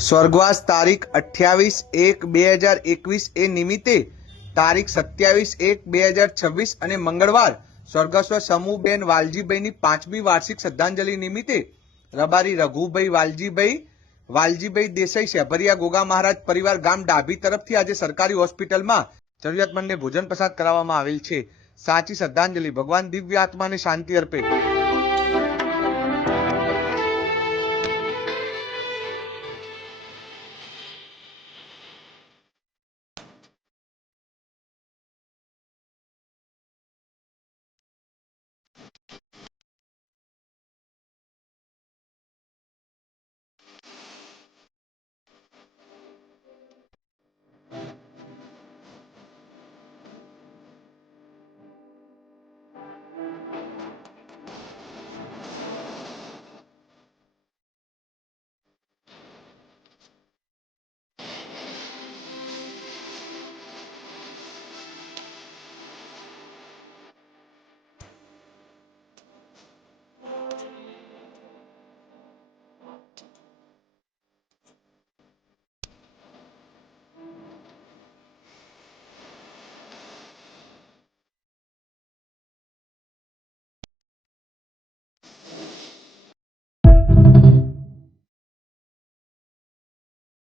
સ્વર્ગવાસ તારીખ 28/1/2021 એ નિમિત્તે તારીખ 27/1/2026 અને મંગળવાર સ્વર્ગસ્વ સમૂહબેન વાલજીભાઈની 5મી વાર્ષિક શ્રદ્ધાંજલિ નિમિત્તે રબારી રઘુભાઈ વાલજીભાઈ દેસાઈ શેભરિયા ગોગા મહારાજ પરિવાર ગામ ડાભી તરફથી આજે સરકારી હોસ્પિટલમાં જરૂરિયાતમંદને ભોજન પ્રસાદ કરાવવામાં આવેલ છે। સાચી શ્રદ્ધાંજલિ ભગવાન દિવ્ય આત્માને શાંતિ અર્પે।